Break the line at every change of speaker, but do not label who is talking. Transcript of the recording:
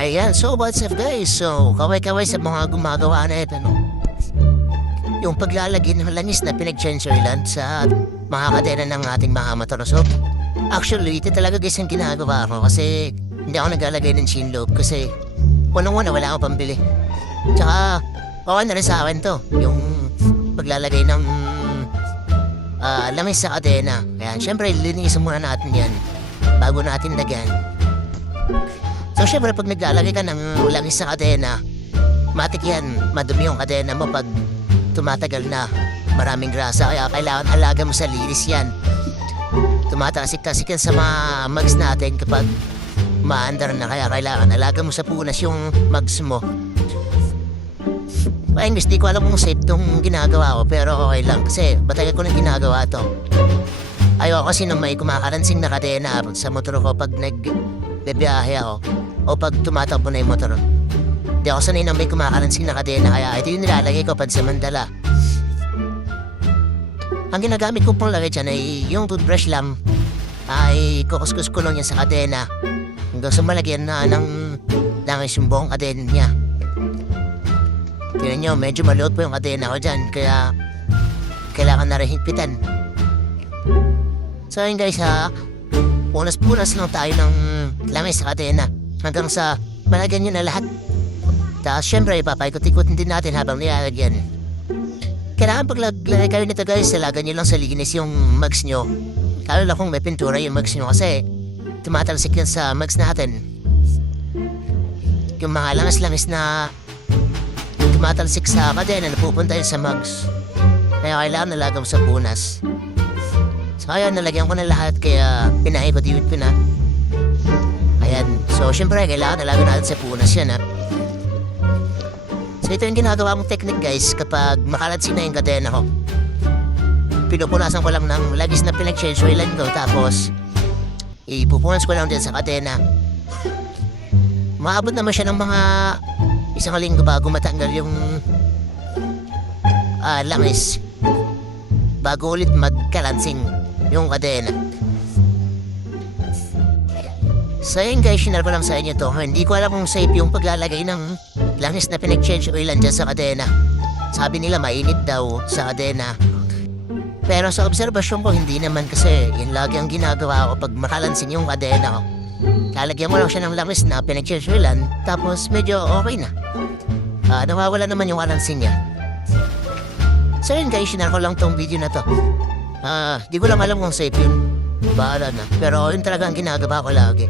Ayan, so what's up guys? So, kaway-kaway sa mga gumagawa na ito, no? Yung paglalagay ng langis na pinag-chanceryland sa mga kadena ng ating mga motorosop. Actually, ito talaga guys ang ginagawa ko kasi hindi ako naglalagay ng chin loop kasi unang-una wala akong pambili. Tsaka, okay na rin sa akin to. Yung paglalagay ng ah, langis sa kadena. Kaya syempre, linisin muna natin yan bago natin lagyan. So syempre pag naglalagay ka ng langis sa kadena, matik yan, madumi yung kadena mo pag tumatagal na maraming grasa. Kaya kailangan alaga mo sa linis yan. Tumatasik-tasik yan sa mga mags natin kapag maandar na. Kaya kailangan alaga mo sa punas yung mags mo. Ay, gusto di ko alam kung safe tong ginagawa ko pero okay lang kasi batagal ko nang ginagawa to. Ayoko kasi nung may kumakaransing na kadena sa motor ko pag nagbibiyahe ako o pag tumatakbo na yung motor. Di ako sanay na may kumakaransing na kadena kaya ito yung nilalagay ko pag sa mandala. Ang ginagamit ko pong lagay dyan ay yung toothbrush lang ay kukuskus ko lang yan sa kadena. Hanggang sa malagyan na ng langis yung buong kadena niya. Tingnan nyo, medyo maliot po yung kadena ko dyan kaya kailangan na rin higpitan. So yun guys ha, punas-punas lang tayo ng langis sa kadena hanggang sa malagyan nyo na lahat. Tapos syempre ipapaikot-ikutin din natin habang nilalagyan. Kailangan pag laglagay kayo nito guys, talagan nyo lang sa linis yung mugs nyo. Lalo na kung may pintura yung mugs nyo kasi tumatalsik yan sa mugs natin. Yung mga langas-langis na tumatalsik sa kadena na pupunta yun sa mugs. Kaya kailangan nalagam sa punas. So ayan, nalagyan ko na lahat kaya pinaikot-ikot ko na. Ayan. So syempre, kailangan nalagyan natin sa punas yan ha. So ito yung ginagawa kong technique guys kapag makalatsin na yung kadena ko. Pinupunasan ko lang ng lagis na pinag-change oilan ko tapos ipupunas ko lang din sa kadena. Maabot naman siya ng mga isang linggo bago matanggal yung ah, langis. Bago ulit magkalansing yung kadena. So yun guys, sinare ko lang sa inyo to. Hindi ko alam kung safe yung paglalagay ng langis na pinag-change oilan dyan sa kadena. Sabi nila mainit daw sa kadena. Pero sa obserbasyon ko, hindi naman kasi yun lagi ang ginagawa ko pag makalansin yung kadena ko. Lalagyan mo lang siya ng langis na pinag-change oilan, tapos medyo okay na. Ah, nawawala naman yung kalansin niya. So yun guys, sinare ko lang tong video na to. Ah, di ko lang alam kung safe yun. Bahala na. Pero yun talaga ang ginagawa ko lagi.